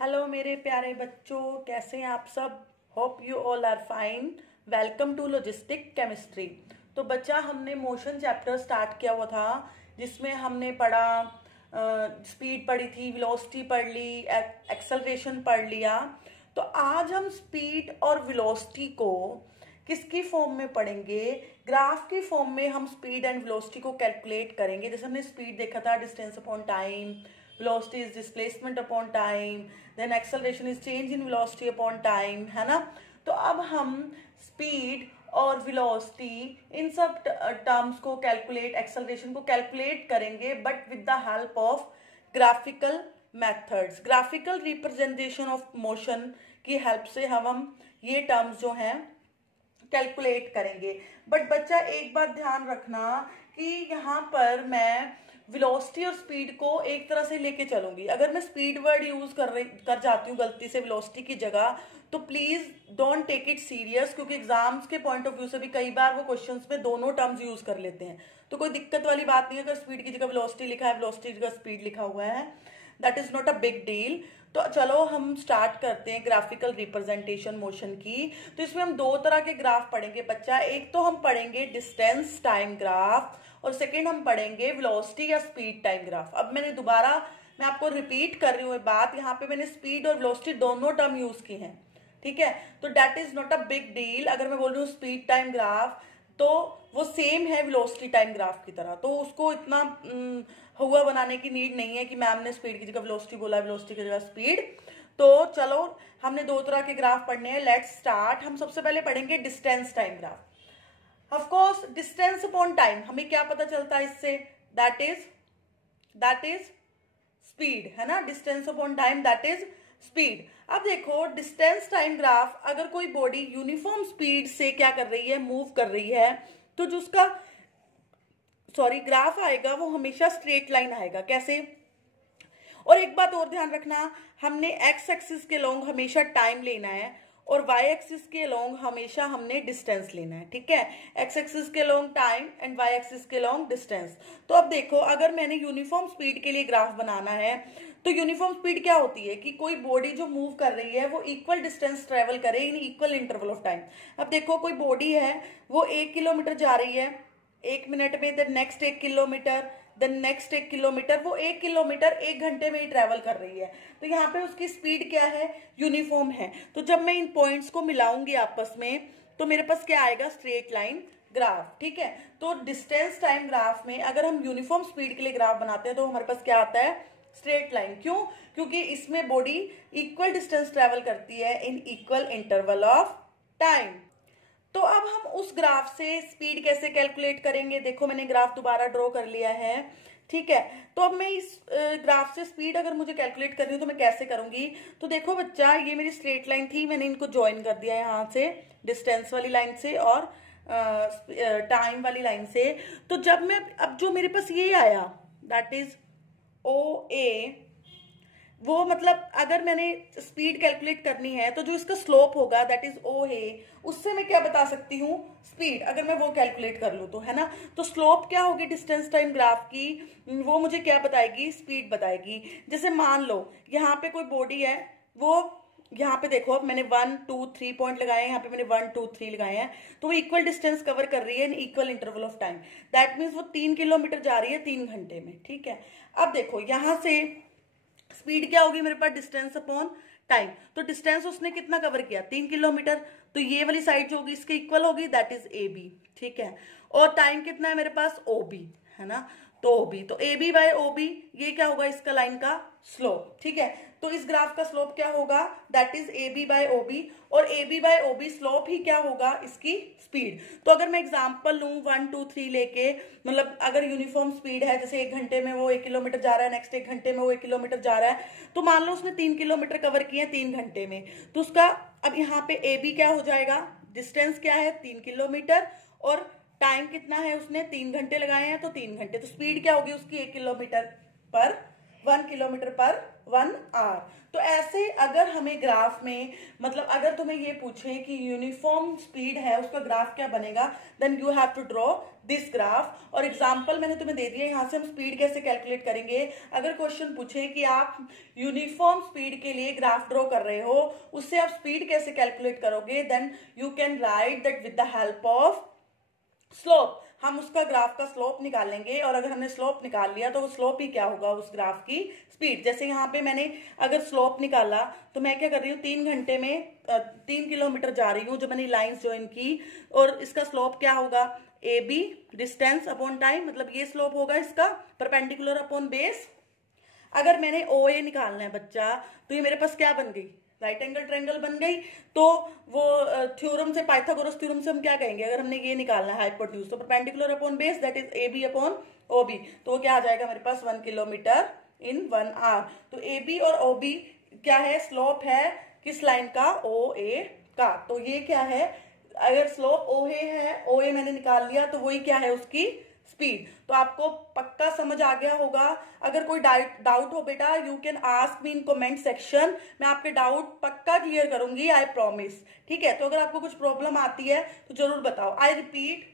Hello मेरे प्यारे बच्चों, कैसे हैं आप सब। Hope you all are fine. Welcome to logistic chemistry. तो बच्चा, हमने मोशन चैप्टर स्टार्ट किया हुआ था जिसमें हमने पढ़ा, स्पीड पढ़ी थी, वेलोसिटी पढ़ ली, एक्सेलरेशन पढ़ लिया। तो आज हम स्पीड और वेलोसिटी को किसकी फॉर्म में पढ़ेंगे? ग्राफ की फॉर्म में हम स्पीड एंड वेलोसिटी को कैलकुलेट करेंगे। जैसे हमने स्पीड देखा था, distance upon time, velocity is displacement upon time, then acceleration is change in velocity upon time, है ना। तो अब हम speed और velocity इन सब टर्म्स को कैलकुलेट, एक्सेलरेशन को कैलकुलेट करेंगे, but with the help of graphical methods. Graphical representation of motion की हेल्प से हम ये टर्म्स जो हैं कैलकुलेट करेंगे। बट बच्चा, एक बात ध्यान रखना कि यहाँ पर मैं वेलोसिटी और स्पीड को एक तरह से लेके चलूंगी। अगर मैं स्पीड वर्ड यूज कर जाती हूँ गलती से वेलोसिटी की जगह, तो please don't take it serious, क्योंकि एग्जाम्स के पॉइंट ऑफ व्यू से भी कई बार वो क्वेश्चंस में दोनों टर्म्स यूज कर लेते हैं। तो कोई दिक्कत वाली बात नहीं है, अगर स्पीड की जगह वेलोसिटी लिखा है, वेलोसिटी की जगह स्पीड लिखा हुआ है, that is not a big deal. तो चलो हम स्टार्ट करते हैं ग्राफिकल रिप्रेजेंटेशन मोशन की। तो इसमें हम दो तरह के ग्राफ पढ़ेंगे बच्चा। एक तो हम पढ़ेंगे डिस्टेंस टाइम ग्राफ, और सेकेंड हम पढ़ेंगे वेलोसिटी या स्पीड टाइम ग्राफ। अब मैं आपको रिपीट कर रही हूँ बात, यहाँ पे मैंने स्पीड और वेलोसिटी दोनों टर्म यूज की हैं, ठीक है। तो that is not a big deal. अगर मैं बोल रही हूँ स्पीड टाइम ग्राफ, तो वो सेम है वेलोसिटी टाइम ग्राफ की तरह, तो उसको इतना हुआ बनाने की नीड नहीं है कि मैम ने स्पीड की जगह वेलोसिटी बोला, वेलोसिटी की जगह स्पीड। तो चलो, हमने दो तरह के ग्राफ पढ़ने हैं, लेट्स स्टार्ट। हम सबसे पहले पढ़ेंगे distance time graph. Of course distance upon time हमें क्या पता चलता है इससे? दैट इज स्पीड, है ना। Distance upon time that is speed. अब देखो, डिस्टेंस टाइम ग्राफ, अगर कोई बॉडी यूनिफॉर्म स्पीड से क्या कर रही है, मूव कर रही है, तो जो उसका ग्राफ आएगा वो हमेशा स्ट्रेट लाइन आएगा। कैसे? और एक बात और ध्यान रखना, हमने एक्स एक्सिस के लॉन्ग हमेशा टाइम लेना है, और वाई एक्सिस के लॉन्ग हमेशा हमने डिस्टेंस लेना है, ठीक है। एक्स एक्सिस के long time and Y axis के लॉन्ग डिस्टेंस। तो अब देखो, अगर मैंने यूनिफॉर्म स्पीड के लिए ग्राफ बनाना है, तो यूनिफॉर्म स्पीड क्या होती है कि कोई बॉडी जो मूव कर रही है वो इक्वल डिस्टेंस ट्रेवल करे in equal interval of time. अब देखो, कोई बॉडी है, वो 1 किलोमीटर जा रही है 1 मिनट में, then next 1 kilometre, then next 1 kilometre, वो 1 किलोमीटर 1 घंटे में ही ट्रेवल कर रही है। तो यहाँ पे उसकी स्पीड क्या है? यूनिफॉर्म है। तो जब मैं इन पॉइंट्स को मिलाऊंगी आपस में, तो मेरे पास क्या आएगा? स्ट्रेट लाइन ग्राफ, ठीक है। तो डिस्टेंस टाइम ग्राफ में अगर हम यूनिफॉर्म स्पीड के लिए ग्राफ बनाते हैं, तो हमारे पास क्या आता है? Straight line. क्यों? क्योंकि इसमें बॉडी इक्वल डिस्टेंस ट्रेवल करती है in equal interval of time. तो अब हम उस ग्राफ से स्पीड कैसे कैलकुलेट करेंगे? देखो, मैंने ग्राफ दोबारा ड्रॉ कर लिया है, ठीक है। तो अब मैं इस ग्राफ से स्पीड अगर मुझे कैलकुलेट करनी हो तो मैं कैसे करूंगी? तो देखो बच्चा, ये मेरी स्ट्रेट लाइन थी, मैंने इनको ज्वाइन कर दिया यहाँ से, डिस्टेंस वाली लाइन से और टाइम वाली लाइन से। तो जब मैं, अब जो मेरे पास ये आया, दैट इज ओ ए, वो मतलब अगर मैंने स्पीड कैलकुलेट करनी है, तो जो इसका स्लोप होगा दैट इज ओ है, उससे मैं क्या बता सकती हूँ? स्पीड। अगर मैं वो कैलकुलेट कर लूँ तो, है ना। तो स्लोप क्या होगी डिस्टेंस टाइम ग्राफ की? वो मुझे क्या बताएगी? स्पीड बताएगी। जैसे मान लो यहाँ पे कोई बॉडी है, वो यहाँ पे देखो, अब मैंने 1 2 3 पॉइंट लगाए हैं, यहाँ पे मैंने 1 2 3 लगाए हैं, तो वो इक्वल डिस्टेंस कवर कर रही है in equal interval of time. That means वो 3 किलोमीटर जा रही है 3 घंटे में, ठीक है। अब देखो, यहाँ से स्पीड क्या होगी मेरे पास? Distance upon time. तो डिस्टेंस उसने कितना कवर किया? 3 किलोमीटर। तो ये वाली साइड जो होगी इसके इक्वल होगी, दैट इज ए बी, ठीक है। और टाइम कितना है मेरे पास? ओ बी, है ना। तो ओ बी, तो A B by O B, ये क्या होगा? इसका लाइन का स्लोप, ठीक है। तो इस ग्राफ का स्लोप क्या होगा? That is A B by O B, और A B by O B slope ही क्या होगा? इसकी स्पीड। तो अगर मैं एग्जांपल लूं 1 2 3 लेके, मतलब अगर यूनिफॉर्म स्पीड है, जैसे 1 घंटे में वो 1 किलोमीटर जा रहा है, नेक्स्ट 1 घंटे में वो 1 किलोमीटर जा रहा है, तो मान लो उसने 3 किलोमीटर कवर किए 3 घंटे में, तो उसका अब यहाँ पे ए बी क्या हो जाएगा? डिस्टेंस क्या है? 3 किलोमीटर, और टाइम कितना है? उसने 3 घंटे लगाए हैं, तो 3 घंटे। तो स्पीड क्या होगी उसकी? 1 किलोमीटर पर 1 किलोमीटर पर 1 आवर। तो ऐसे अगर हमें ग्राफ में मतलब अगर तुम्हें ये पूछें कि यूनिफॉर्म स्पीड है उसका ग्राफ क्या बनेगा, then you have to draw this graph. और एग्जांपल मैंने तुम्हें दे दिया, यहाँ से हम स्पीड कैसे कैलकुलेट करेंगे। अगर क्वेश्चन पूछे कि आप यूनिफॉर्म स्पीड के लिए ग्राफ ड्रॉ कर रहे हो, उससे आप स्पीड कैसे कैलकुलेट करोगे, then you can write that with the help of slope. हम उसका ग्राफ का स्लोप निकालेंगे और अगर हमने स्लोप निकाल लिया तो वो स्लोप ही क्या होगा, उस ग्राफ की स्पीड। जैसे यहाँ पे मैंने अगर स्लोप निकाला तो मैं क्या कर रही हूँ, 3 घंटे में 3 किलोमीटर जा रही हूँ जो मैंने लाइंस ज्वाइन की, और इसका स्लोप क्या होगा, A B distance upon time, मतलब ये स्लोप होगा इसका परपेंडिकुलर अपॉन बेस। अगर मैंने ओ ए निकालना है बच्चा, तो ये मेरे पास क्या बन गई, राइट एंगल ट्रायंगल बन गई। तो वो थ्योरम से, पाइथागोरस थ्योरम से हम क्या कहेंगे, अगर हमने ये निकालना है हाइपोटेन्यूज, तो perpendicular upon base that is A B upon O B, तो वो क्या आ जाएगा मेरे पास 1 किलोमीटर इन 1 आवर। तो ए बी और ओ बी क्या है, स्लोप है किस लाइन का, ओ ए का। तो ये क्या है, अगर स्लोप ओ ए है, ओ ए मैंने निकाल लिया, तो वही क्या है उसकी स्पीड। तो आपको पक्का समझ आ गया होगा। अगर कोई डाउट हो बेटा, you can ask me in comment section, मैं आपके डाउट पक्का क्लियर करूंगी, आई प्रॉमिस। ठीक है, तो अगर आपको कुछ प्रॉब्लम आती है तो जरूर बताओ। आई रिपीट,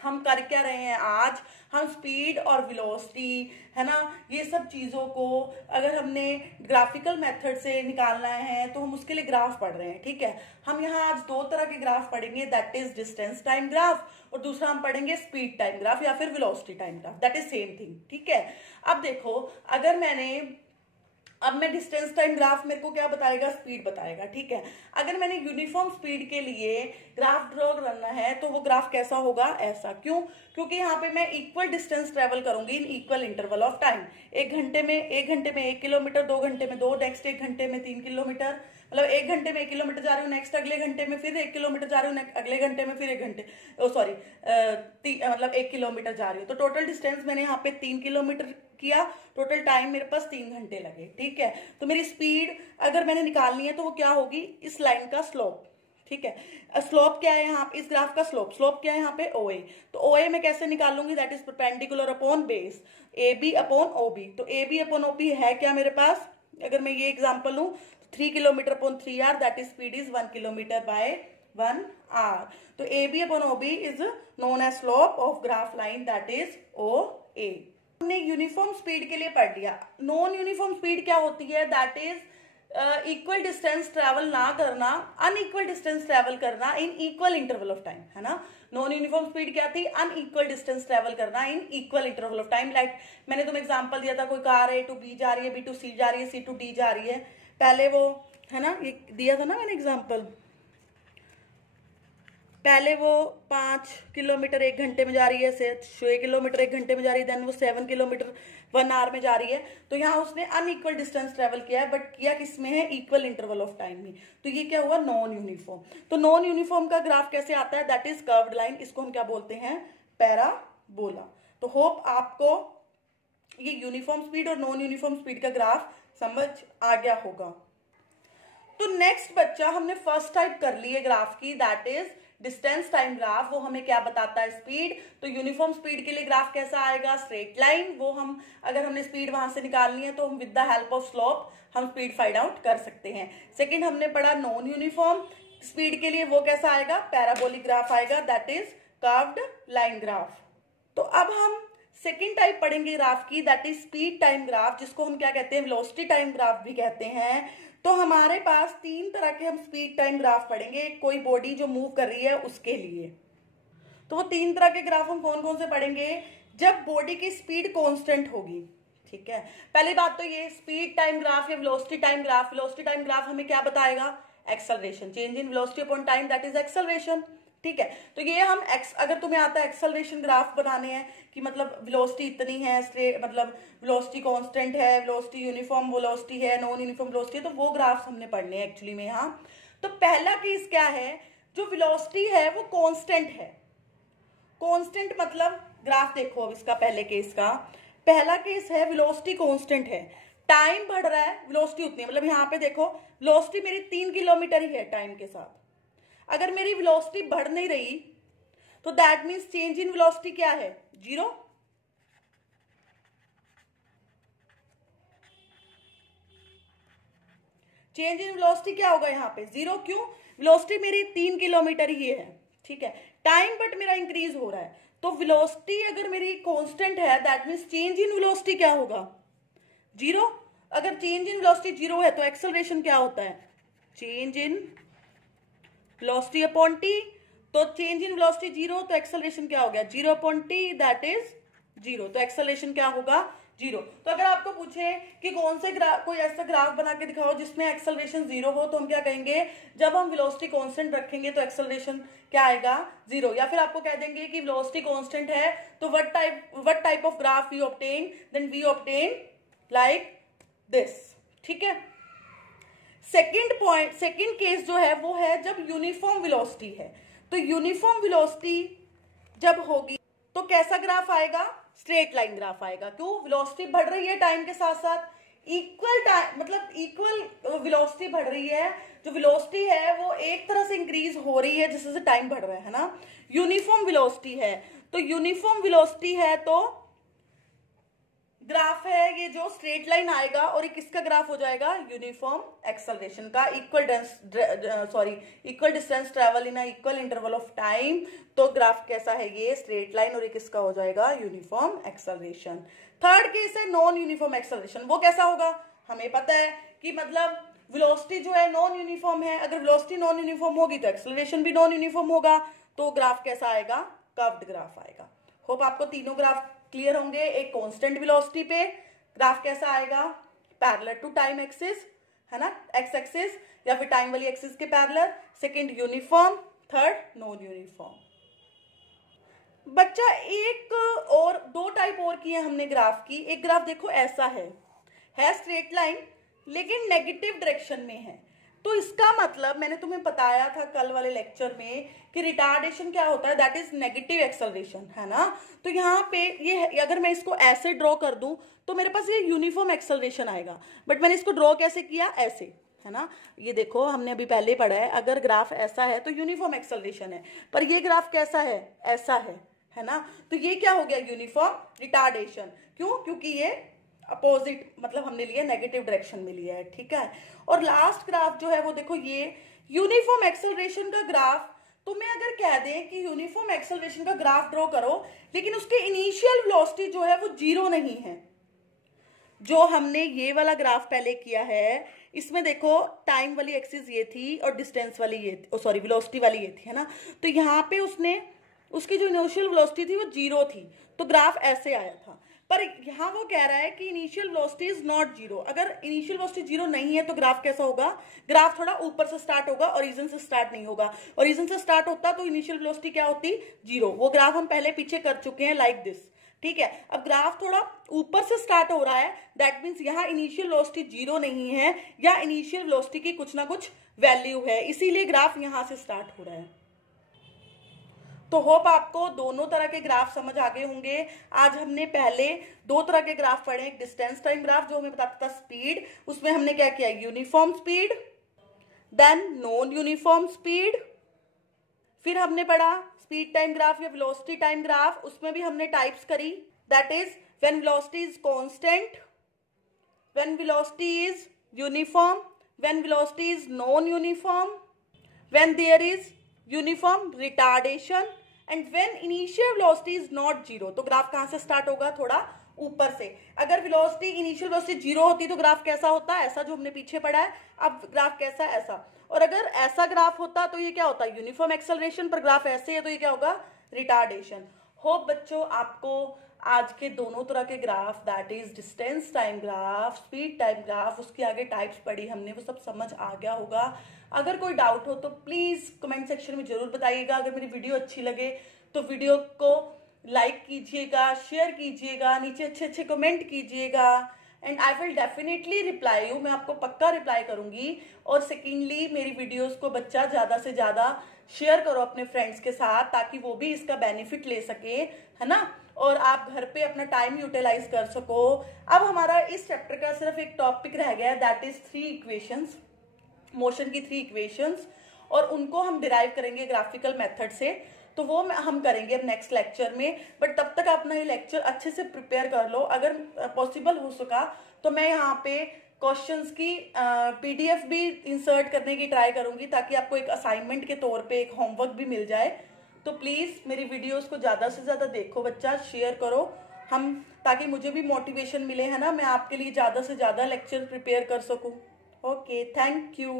हम कर क्या रहे हैं आज, हम स्पीड और वेलोसिटी है ना, ये सब चीज़ों को अगर हमने ग्राफिकल मेथड से निकालना है तो हम उसके लिए ग्राफ पढ़ रहे हैं। ठीक है, हम यहाँ आज 2 तरह के ग्राफ पढ़ेंगे, that is distance time graph, और दूसरा हम पढ़ेंगे स्पीड टाइम ग्राफ या फिर velocity time graph, that is same thing. ठीक है, अब देखो, अगर अब मैं डिस्टेंस टाइम ग्राफ मेरे को क्या बताएगा, स्पीड बताएगा। ठीक है, अगर मैंने यूनिफॉर्म स्पीड के लिए ग्राफ ड्रॉ करना है तो वो ग्राफ कैसा होगा, ऐसा। क्यों, क्योंकि यहाँ पे मैं इक्वल डिस्टेंस ट्रेवल करूंगी in equal interval of time. 1 घंटे में 1 किलोमीटर, 2 घंटे में 2, नेक्स्ट 1 घंटे में 3 किलोमीटर, मतलब 1 घंटे में 1 किलोमीटर जा रही हूँ, नेक्स्ट अगले घंटे में फिर 1 किलोमीटर जा रही हूँ, अगले घंटे में फिर 1 घंटे, सॉरी मतलब 1 किलोमीटर जा रही हूँ। तो टोटल डिस्टेंस मैंने यहाँ पे 3 किलोमीटर किया, टोटल टाइम मेरे पास 3 घंटे लगे। ठीक है, तो मेरी स्पीड अगर मैंने निकालनी है तो वो क्या होगी, इस लाइन का स्लोप। ठीक है, स्लोप क्या है यहाँ पे, इस ग्राफ का स्लोप क्या है यहाँ पे, ओ ए। तो ओ ए मैं कैसे निकालूंगी, that is perpendicular upon base, A B upon O B. तो A B upon O B है क्या मेरे पास, अगर मैं ये एग्जाम्पल लूँ, 3 kilometre upon 3 hour, that is speed is 1 kilometre by 1 hour. तो A B upon O B is known as slope of graph line, that is O A. हमने uniform speed के लिए पढ़ लिया। नॉन यूनिफॉर्म स्पीड क्या होती है, that is equal distance travel ना करना, अनइक्वल डिस्टेंस ट्रेवल करना in equal interval of time, है ना। नॉन यूनिफॉर्म स्पीड क्या थी, अनइक्वल डिस्टेंस ट्रेवल करना in equal interval of time. Like मैंने तुम्हें एग्जांपल दिया था, कोई कार ए टू बी जा रही है, बी टू सी जा रही है, सी टू डी जा रही है, पहले वो है ना, ये दिया था ना मैंने एग्जाम्पल, पहले वो 5 किलोमीटर 1 घंटे में जा रही है, 6 किलोमीटर 1 घंटे में जा रही है, देन वो 7 किलोमीटर 1 आवर में जा रही है। तो यहाँ उसने अनइक्वल डिस्टेंस ट्रेवल किया है, बट किया किसमें है, इक्वल इंटरवल ऑफ टाइम में। तो ये क्या हुआ, नॉन यूनिफॉर्म। तो नॉन यूनिफॉर्म का ग्राफ कैसे आता है, दैट इज कर्व्ड लाइन, इसको हम क्या बोलते हैं, पैराबोला। तो होप आपको ये यूनिफॉर्म स्पीड और नॉन यूनिफॉर्म स्पीड का ग्राफ समझ आ गया होगा। तो नेक्स्ट बच्चा, हमने फर्स्ट टाइप कर ली है ग्राफ की, that is distance time graph. वो हमें क्या बताता है, स्पीड। तो यूनिफॉर्म स्पीड के लिए ग्राफ कैसा आएगा, स्ट्रेट लाइन। वो हम अगर हमने स्पीड वहां से निकालनी है तो हम with the help of slope हम स्पीड फाइंड आउट कर सकते हैं। सेकंड हमने पढ़ा नॉन यूनिफॉर्म स्पीड के लिए वो कैसा आएगा, पैराबोलिक ग्राफ आएगा, that is curved line graph. तो अब हम सेकेंड टाइप पढ़ेंगे ग्राफ की, that is speed time graph, जिसको हम क्या कहते हैं, वेलोसिटी टाइम ग्राफ भी कहते हैं। तो हमारे पास 3 तरह के हम स्पीड टाइम ग्राफ पढ़ेंगे, कोई बॉडी जो मूव कर रही है उसके लिए। तो वो 3 तरह के ग्राफ हम कौन कौन से पढ़ेंगे, जब बॉडी की स्पीड कांस्टेंट होगी। ठीक है, पहली बात तो ये स्पीड टाइम ग्राफ या velocity time graph, velocity time graph हमें क्या बताएगा, acceleration, change in velocity upon time, that is acceleration. ठीक है, तो ये हम अगर तुम्हें आता है एक्सेलरेशन ग्राफ बनाने हैं कि मतलब वेलोसिटी इतनी है, मतलब वेलोसिटी कांस्टेंट है, वेलोसिटी यूनिफॉर्म वेलोसिटी है, नॉन यूनिफॉर्म वेलोसिटी है, तो वो ग्राफ्स हमने पढ़ने हैं एक्चुअली में यहाँ। तो पहला केस क्या है, जो वेलोसिटी है वो कांस्टेंट है। कांस्टेंट मतलब ग्राफ देखो, अब इसका पहले केस का पहला केस है वेलोसिटी कांस्टेंट है, टाइम बढ़ रहा है, वेलोसिटी उतनी, मतलब यहाँ पे देखो वेलोसिटी मेरी 3 किलोमीटर ही है टाइम के साथ। अगर मेरी वेलोसिटी बढ़ नहीं रही तो that means change in velocity क्या है, 0। चेंज इन वेलोसिटी क्या होगा यहाँ पे 0, क्यों? वेलोसिटी मेरी 3 किलोमीटर ही है, ठीक है, टाइम बट मेरा इंक्रीज हो रहा है, तो वेलोसिटी अगर मेरी कांस्टेंट है that means change in velocity क्या होगा 0। अगर चेंज इन वेलोसिटी 0 है तो एक्सेलरेशन क्या होता है change in velocity upon T, तो चेंज इन वेलोसिटी 0 तो एक्सेलरेशन क्या हो गया 0 अपॉन टी दैट इज 0, तो एक्सेलरेशन क्या होगा 0। तो अगर आपको पूछे कि कौन से कोई ऐसा ग्राफ बना के दिखाओ जिसमें एक्सेलरेशन 0 हो, तो हम क्या कहेंगे जब हम वेलोसिटी कांस्टेंट रखेंगे तो एक्सेलरेशन क्या आएगा 0, या फिर आपको कह देंगे कि वेलोसिटी कांस्टेंट है तो what type of graph we obtain, then we obtain like this, ठीक है। सेकंड केस जो है वो है जब यूनिफॉर्म वेलोसिटी है, तो यूनिफॉर्म वेलोसिटी जब होगी तो कैसा ग्राफ आएगा स्ट्रेट लाइन ग्राफ आएगा, क्यों वेलोसिटी बढ़ रही है टाइम के साथ साथ, इक्वल टाइम मतलब इक्वल वेलोसिटी बढ़ रही है, जो वेलोसिटी है वो एक तरह से इंक्रीज हो रही है जिससे से टाइम बढ़ रहा है ना। यूनिफॉर्म वेलोसिटी है, तो यूनिफॉर्म वेलोसिटी है तो ग्राफ है ये जो स्ट्रेट लाइन आएगा और ये किसका ग्राफ हो जाएगा यूनिफॉर्म एक्सेलरेशन का, equal distance travel in equal interval of time, तो ग्राफ कैसा है ये स्ट्रेट लाइन और ये किसका हो जाएगा यूनिफॉर्म एक्सेलरेशन। थर्ड केस है नॉन यूनिफॉर्म एक्सेलरेशन, वो कैसा होगा हमें पता है कि मतलब वेलोसिटी जो है नॉन यूनिफॉर्म है, अगर वेलोसिटी नॉन यूनिफॉर्म होगी तो एक्सेलरेशन भी नॉन यूनिफॉर्म होगा, तो ग्राफ कैसा आएगा कर्व्ड ग्राफ आएगा। होप आपको तीनों ग्राफ क्लियर होंगे। एक कांस्टेंट वेलोसिटी पे ग्राफ कैसा आएगा पैरेलल टू टाइम एक्सिस है ना, एक्स एक्सिस या फिर टाइम वाली एक्सिस के parallel, second uniform, third non uniform. बच्चा एक और दो टाइप और किए हमने ग्राफ की, एक ग्राफ देखो ऐसा है स्ट्रेट लाइन लेकिन नेगेटिव डायरेक्शन में है, तो इसका मतलब मैंने तुम्हें बताया था कल वाले लेक्चर में कि रिटार्डेशन क्या होता है दैट इज नेगेटिव एक्सेलरेशन है ना। तो यहाँ पे ये अगर मैं इसको ऐसे ड्रॉ कर दूं तो मेरे पास ये यूनिफॉर्म एक्सेलरेशन आएगा, बट मैंने इसको ड्रॉ कैसे किया ऐसे है ना। ये देखो हमने अभी पहले पढ़ा है अगर ग्राफ ऐसा है तो यूनिफॉर्म एक्सेलरेशन है, पर ये ग्राफ कैसा है ऐसा है ना, तो ये क्या हो गया यूनिफॉर्म रिटार्डेशन, क्यों क्योंकि ये अपोजिट मतलब हमने लिया नेगेटिव डायरेक्शन में लिया है, ठीक है। और लास्ट ग्राफ जो है वो देखो ये यूनिफॉर्म एक्सेलरेशन का ग्राफ, तुम्हें अगर कह दें कि यूनिफॉर्म एक्सेलरेशन का ग्राफ ड्रॉ करो लेकिन उसके इनिशियल वेलोसिटी जो है वो 0 नहीं है, जो हमने ये वाला ग्राफ पहले किया है इसमें देखो टाइम वाली एक्सिस ये थी और डिस्टेंस वाली ये सॉरी वेलोसिटी वाली ये थी है ना, तो यहाँ पे उसने उसकी जो इनिशियल वेलोसिटी थी वो 0 थी, तो ग्राफ ऐसे आया था। पर यहाँ वो कह रहा है कि इनिशियल वेलोसिटी इज नॉट 0, अगर इनिशियल वेलोसिटी 0 नहीं है तो ग्राफ कैसा होगा, ग्राफ थोड़ा ऊपर से स्टार्ट होगा, ओरिजिन से स्टार्ट नहीं होगा, ओरिजिन से स्टार्ट होता तो इनिशियल वेलोसिटी क्या होती 0, वो ग्राफ हम पहले पीछे कर चुके हैं लाइक दिस, ठीक है। अब ग्राफ थोड़ा ऊपर से स्टार्ट हो रहा है दैट मीन्स यहाँ इनिशियल वेलोसिटी 0 नहीं है या इनिशियल वेलोसिटी की कुछ ना कुछ वैल्यू है, इसीलिए ग्राफ यहाँ से स्टार्ट हो रहा है। तो होप आपको दोनों तरह के ग्राफ समझ आ गए होंगे। आज हमने पहले दो तरह के ग्राफ पढ़े, एक डिस्टेंस टाइम ग्राफ जो हमें बताता था स्पीड, उसमें हमने क्या किया uniform speed, then non uniform speed, फिर हमने पढ़ा स्पीड टाइम ग्राफ या वेलोसिटी टाइम ग्राफ, उसमें भी हमने टाइप्स करी that is when velocity is constant, when velocity is uniform, when velocity is non uniform, when there is uniform retardation and when initial velocity is not 0, तो graph कहां से start होगा थोड़ा ऊपर से। अगर वेलोसिटी इनिशियल वेलोसिटी 0 होती तो ग्राफ कैसा होता है ऐसा जो हमने पीछे पढ़ा है, अब ग्राफ कैसा है ऐसा, और अगर ऐसा ग्राफ होता तो ये क्या होता है यूनिफॉर्म एक्सेलरेशन, पर ग्राफ ऐसे है तो ये क्या होगा रिटार्डेशन। होप बच्चों आपको आज के दोनों तरह के graph that is distance time graph, speed time graph, उसके आगे टाइप्स पढ़ी हमने, वो सब समझ आ गया होगा। अगर कोई डाउट हो तो प्लीज कमेंट सेक्शन में जरूर बताइएगा। अगर मेरी वीडियो अच्छी लगे तो वीडियो को लाइक कीजिएगा, शेयर कीजिएगा, नीचे अच्छे अच्छे कमेंट कीजिएगा and I will definitely reply you, मैं आपको पक्का रिप्लाई करूंगी। और सेकेंडली मेरी वीडियोस को बच्चा ज्यादा से ज्यादा शेयर करो अपने फ्रेंड्स के साथ ताकि वो भी इसका बेनिफिट ले सके है ना, और आप घर पे अपना टाइम यूटिलाइज कर सको। अब हमारा इस चैप्टर का सिर्फ एक टॉपिक रह गया दैट इज 3 इक्वेशंस, मोशन की 3 इक्वेशंस, और उनको हम डिराइव करेंगे ग्राफिकल मेथड से, तो वो हम करेंगे अब नेक्स्ट लेक्चर में। बट तब तक अपना ये लेक्चर अच्छे से प्रिपेयर कर लो, अगर पॉसिबल हो सका तो मैं यहाँ पे क्वेश्चंस की पीडीएफ भी इंसर्ट करने की ट्राई करूंगी, ताकि आपको एक असाइनमेंट के तौर पे एक होमवर्क भी मिल जाए। तो प्लीज़ मेरी वीडियोस को ज़्यादा से ज़्यादा देखो बच्चा, शेयर करो हम, ताकि मुझे भी मोटिवेशन मिले, है ना, मैं आपके लिए ज़्यादा से ज़्यादा लेक्चर प्रिपेयर कर सकूँ। Okay, thank you.